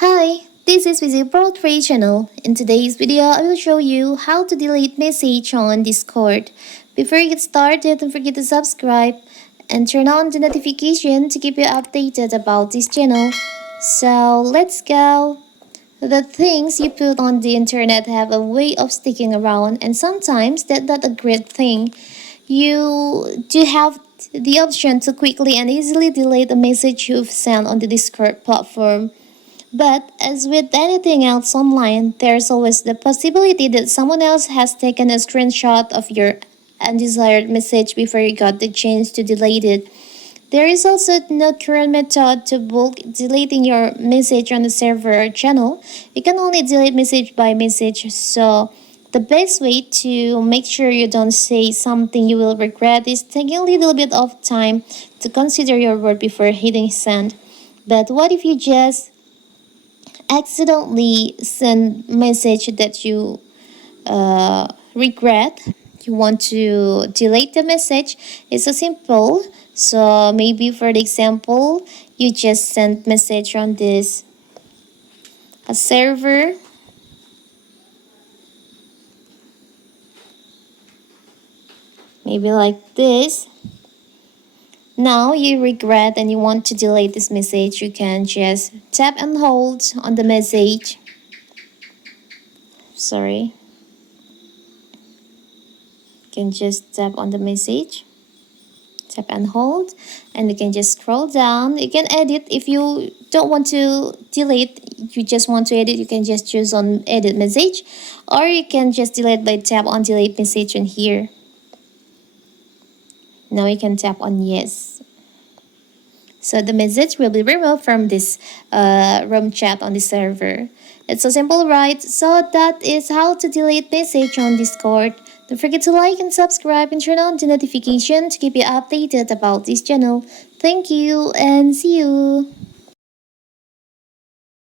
Hi, this is Visible 3 channel. In today's video, I will show you how to delete message on Discord. Before you get started, don't forget to subscribe and turn on the notification to keep you updated about this channel. So let's go. The things you put on the internet have a way of sticking around, and sometimes that's not a great thing. You do have the option to quickly and easily delete a message you've sent on the Discord platform. But as with anything else online, there's always the possibility that someone else has taken a screenshot of your undesired message before you got the chance to delete it. There is also no current method to bulk deleting your message on the server or channel. You can only delete message by message, so the best way to make sure you don't say something you will regret is taking a little bit of time to consider your word before hitting send. But what if you just accidentally send message that you regret, you want to delete the message? It's so simple. So maybe for the example, you just sent message on this a server, maybe like this. Now you regret and you want to delete this message, you can just tap and hold on the message. Sorry. You can just tap on the message, tap and hold, and you can just scroll down. You can edit if you don't want to delete, you just want to edit, you can just choose on edit message, or you can just delete by tap on delete message in here. Now you can tap on yes. So the message will be removed from this room chat on the server. It's so simple, right? So that is how to delete message on Discord. Don't forget to like and subscribe and turn on the notification to keep you updated about this channel. Thank you and see you.